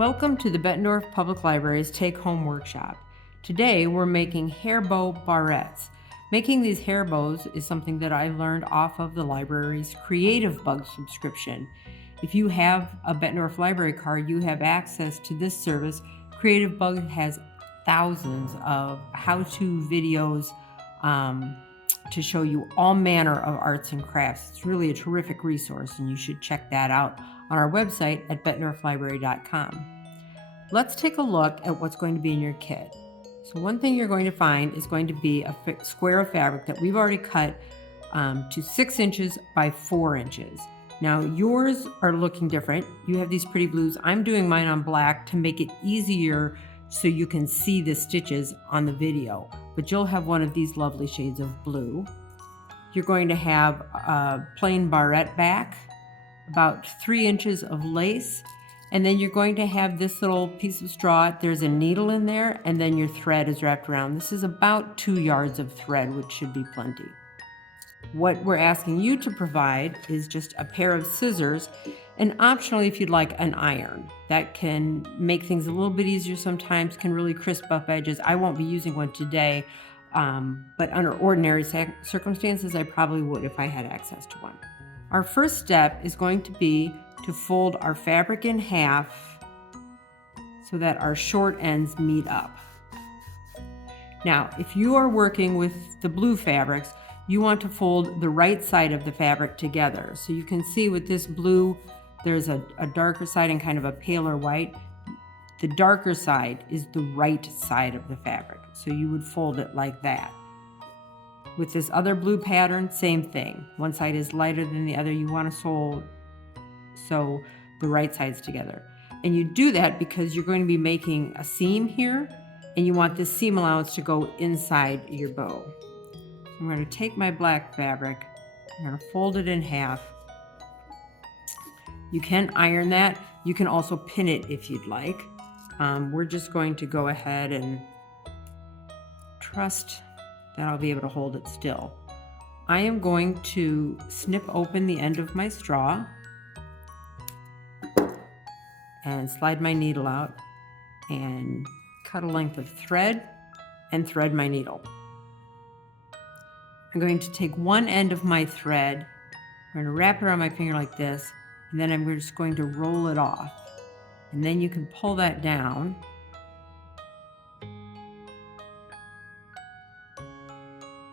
Welcome to the Bettendorf Public Library's Take-Home Workshop. Today we're making hair bow barrettes. Making these hair bows is something that I learned off of the library's Creative Bug subscription. If you have a Bettendorf library card, you have access to this service. Creative Bug has thousands of how-to videos to show you all manner of arts and crafts. It's really a terrific resource, and you should check that out on our website at bettendorflibrary.com. Let's take a look at what's going to be in your kit. So one thing you're going to find is going to be a square of fabric that we've already cut to 6 inches by 4 inches. Now yours are looking different. You have these pretty blues. I'm doing mine on black to make it easier so you can see the stitches on the video, but you'll have one of these lovely shades of blue. You're going to have a plain barrette back, about 3 inches of lace, and then you're going to have this little piece of straw. There's a needle in there, and then your thread is wrapped around. This is about 2 yards of thread, which should be plenty. What we're asking you to provide is just a pair of scissors, and optionally, if you'd like, an iron. That can make things a little bit easier sometimes, can really crisp up edges. I won't be using one today, but under ordinary circumstances, I probably would if I had access to one. Our first step is going to be to fold our fabric in half so that our short ends meet up. Now, if you are working with the blue fabrics, you want to fold the right side of the fabric together. So you can see with this blue, there's a darker side and kind of a paler white. The darker side is the right side of the fabric. So you would fold it like that. With this other blue pattern, same thing. One side is lighter than the other. You want to sew the right sides together. And you do that because you're going to be making a seam here, and you want this seam allowance to go inside your bow. So I'm going to take my black fabric, I'm going to fold it in half. You can iron that. You can also pin it if you'd like. We're just going to go ahead and trust that I'll be able to hold it still. I am going to snip open the end of my straw and slide my needle out and cut a length of thread and thread my needle. I'm going to take one end of my thread, I'm going to wrap it around my finger like this, and then I'm just going to roll it off. And then you can pull that down.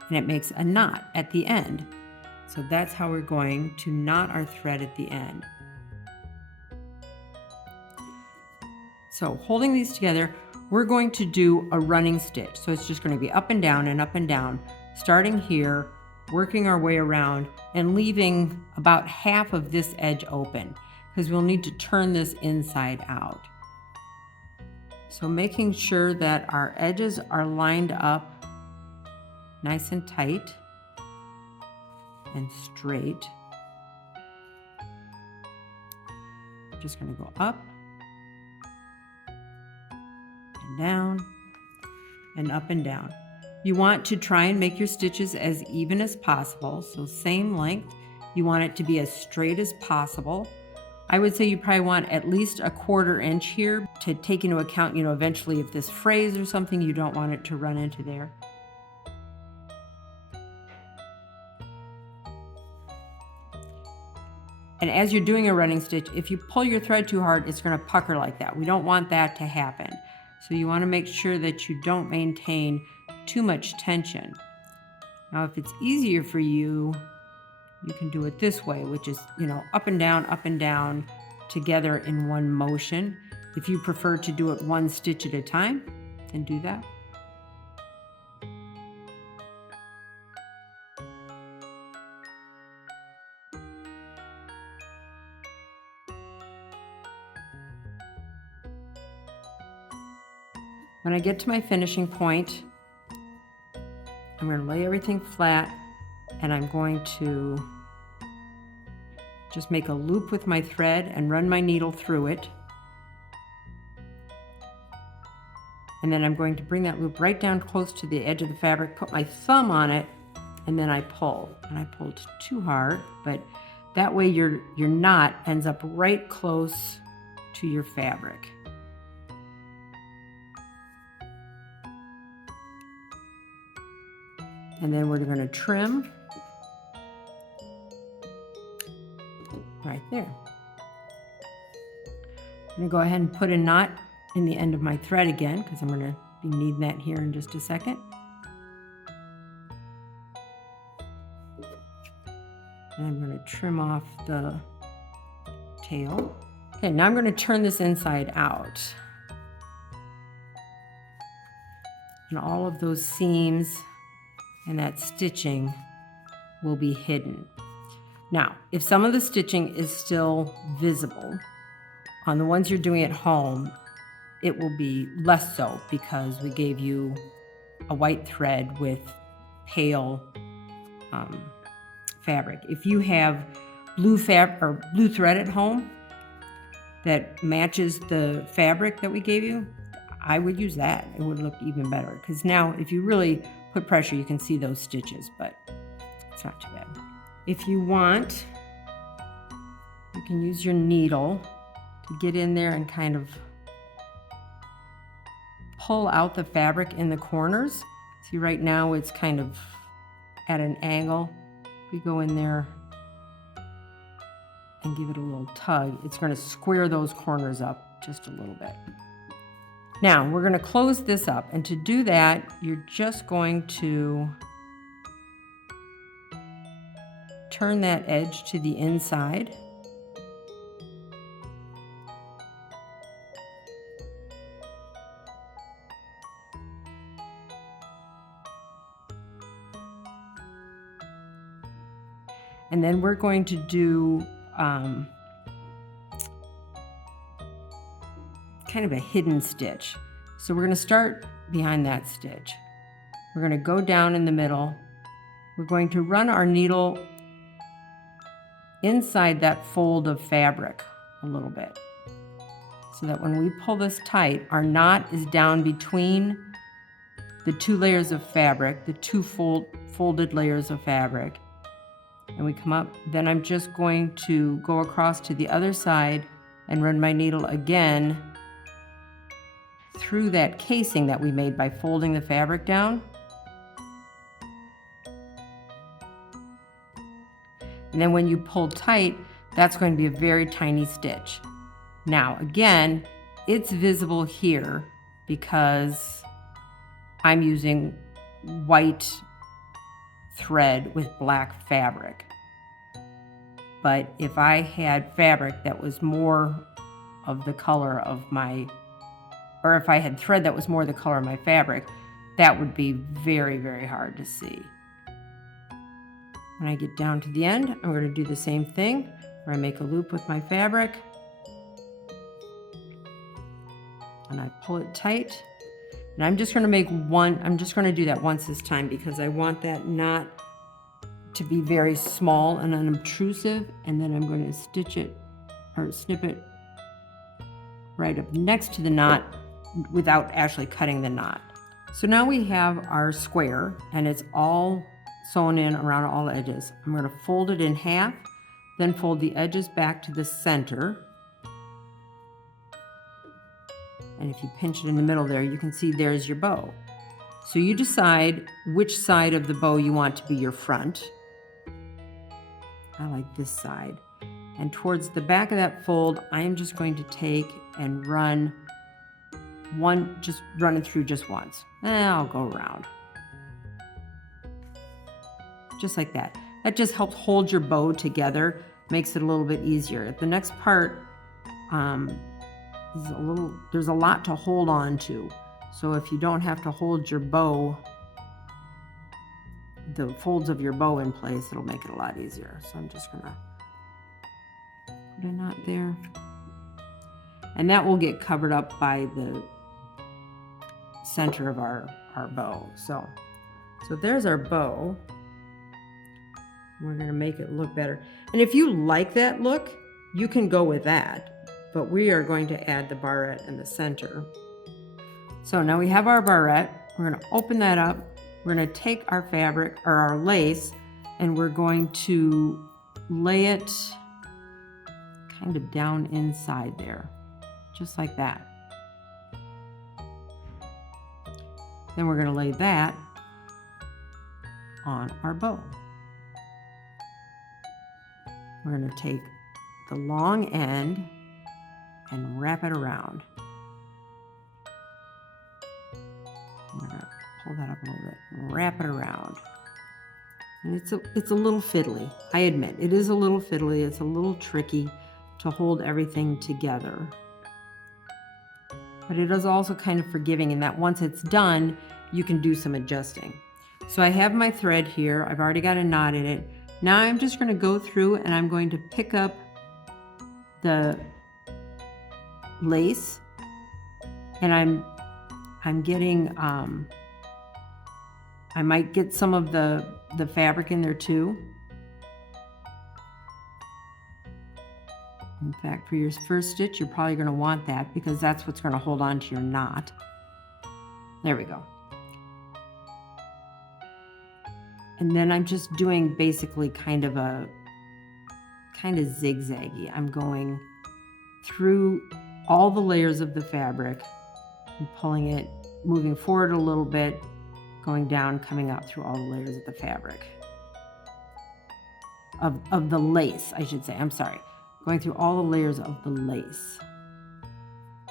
And it makes a knot at the end. So that's how we're going to knot our thread at the end. So holding these together, we're going to do a running stitch. So it's just going to be up and down, starting here, working our way around and leaving about half of this edge open because we'll need to turn this inside out. So making sure that our edges are lined up nice and tight and straight. Just going to go up and down and up and down. You want to try and make your stitches as even as possible. So same length. You want it to be as straight as possible. I would say you probably want at least a 1/4 inch here to take into account, eventually if this frays or something, you don't want it to run into there. And as you're doing a running stitch, if you pull your thread too hard, it's going to pucker like that. We don't want that to happen. So you want to make sure that you don't maintain too much tension. Now, if it's easier for you, you can do it this way, which is, up and down together in one motion. If you prefer to do it one stitch at a time, then do that. When I get to my finishing point, I'm going to lay everything flat and I'm going to just make a loop with my thread and run my needle through it. And then I'm going to bring that loop right down close to the edge of the fabric, put my thumb on it, and then I pull. And I pulled too hard, but that way your knot ends up right close to your fabric. And then we're going to trim right there. I'm going to go ahead and put a knot in the end of my thread again, because I'm going to be needing that here in just a second. And I'm going to trim off the tail. Okay, now I'm going to turn this inside out. And all of those seams and that stitching will be hidden. Now, if some of the stitching is still visible, on the ones you're doing at home, it will be less so because we gave you a white thread with pale fabric. If you have blue thread at home that matches the fabric that we gave you, I would use that. It would look even better, because now if you really put pressure, you can see those stitches, but it's not too bad. If you want, you can use your needle to get in there and kind of pull out the fabric in the corners. See, right now it's kind of at an angle. We go in there and give it a little tug. It's going to square those corners up just a little bit. Now we're going to close this up, and to do that, you're just going to turn that edge to the inside. And then we're going to do kind of a hidden stitch. So we're going to start behind that stitch. We're going to go down in the middle. We're going to run our needle inside that fold of fabric a little bit, so that when we pull this tight, our knot is down between the two layers of fabric, the two folded layers of fabric. And we come up, then I'm just going to go across to the other side and run my needle again through that casing that we made by folding the fabric down. And then when you pull tight, that's going to be a very tiny stitch. Now, again, it's visible here because I'm using white thread with black fabric. But if I had fabric that was more of the color of my, or if I had thread that was more the color of my fabric, that would be very, very hard to see. When I get down to the end, I'm going to do the same thing, where I make a loop with my fabric and I pull it tight. And I'm just going to make one, I'm just going to do that once this time because I want that knot to be very small and unobtrusive, and then I'm going to stitch it or snip it right up next to the knot without actually cutting the knot. So now we have our square and it's all sewn in around all the edges. I'm going to fold it in half, then fold the edges back to the center. And if you pinch it in the middle there, you can see there's your bow. So you decide which side of the bow you want to be your front. I like this side. And towards the back of that fold, I am just going to take and run one, just run it through just once. And I'll go around. Just like that. That just helps hold your bow together, makes it a little bit easier. The next part, there's a lot to hold on to. So if you don't have to hold your bow, the folds of your bow in place, it'll make it a lot easier. So I'm just gonna put a knot there. And that will get covered up by the center of our bow. So there's our bow. We're gonna make it look better. And if you like that look, you can go with that. But we are going to add the barrette in the center. So now we have our barrette. We're going to open that up. We're going to take our fabric or our lace and we're going to lay it kind of down inside there, just like that. Then we're going to lay that on our bow. We're going to take the long end and wrap it around. I'm going to pull that up a little bit and wrap it around. And it's a little fiddly. I admit, it is a little fiddly. It's a little tricky to hold everything together. But it is also kind of forgiving in that once it's done, you can do some adjusting. So I have my thread here. I've already got a knot in it. Now I'm just going to go through and I'm going to pick up the lace, and I'm getting I might get some of the fabric in there too. In fact, for your first stitch, you're probably going to want that because that's what's going to hold on to your knot. There we go. And then I'm just doing basically kind of zigzaggy. I'm going through all the layers of the fabric and pulling it, moving forward a little bit, going down, coming up through all the layers of the fabric. Of the lace, I should say. I'm sorry. Going through all the layers of the lace.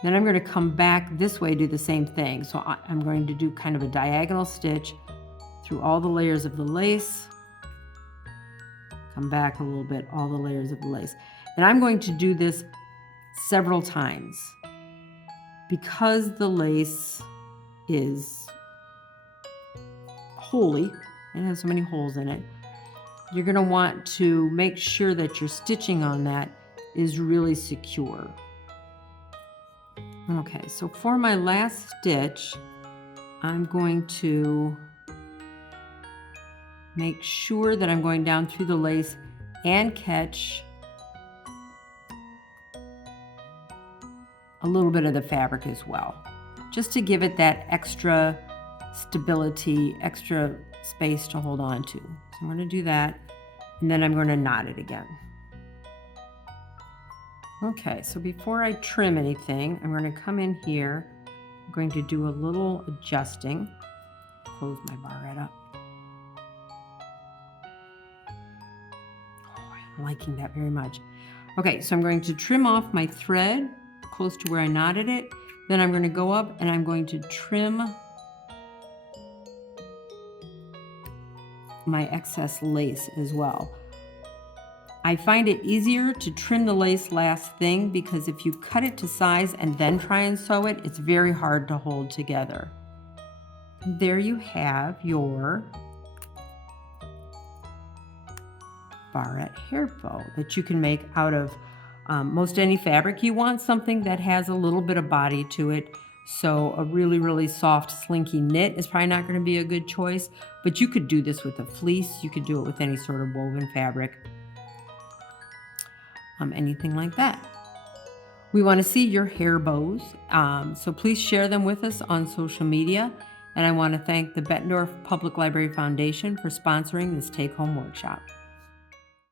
Then I'm going to come back this way, do the same thing. So I'm going to do kind of a diagonal stitch through all the layers of the lace. Come back a little bit, all the layers of the lace. And I'm going to do this several times because the lace is holy and has so many holes in it. You're going to want to make sure that your stitching on that is really secure. Okay, so for my last stitch, I'm going to make sure that I'm going down through the lace and catch a little bit of the fabric as well, just to give it that extra stability, extra space to hold on to. So I'm going to do that, and then I'm going to knot it again. Okay, so before I trim anything, I'm going to come in here. I'm going to do a little adjusting. Close my barrette up. Oh, I'm liking that very much. Okay, so I'm going to trim off my thread close to where I knotted it. Then I'm going to go up and I'm going to trim my excess lace as well. I find it easier to trim the lace last thing because if you cut it to size and then try and sew it, it's very hard to hold together. There you have your Barrette hair bow that you can make out of most any fabric. You want something that has a little bit of body to it. So a really, really soft, slinky knit is probably not going to be a good choice, but you could do this with a fleece. You could do it with any sort of woven fabric, anything like that. We want to see your hair bows, so please share them with us on social media. And I want to thank the Bettendorf Public Library Foundation for sponsoring this take-home workshop.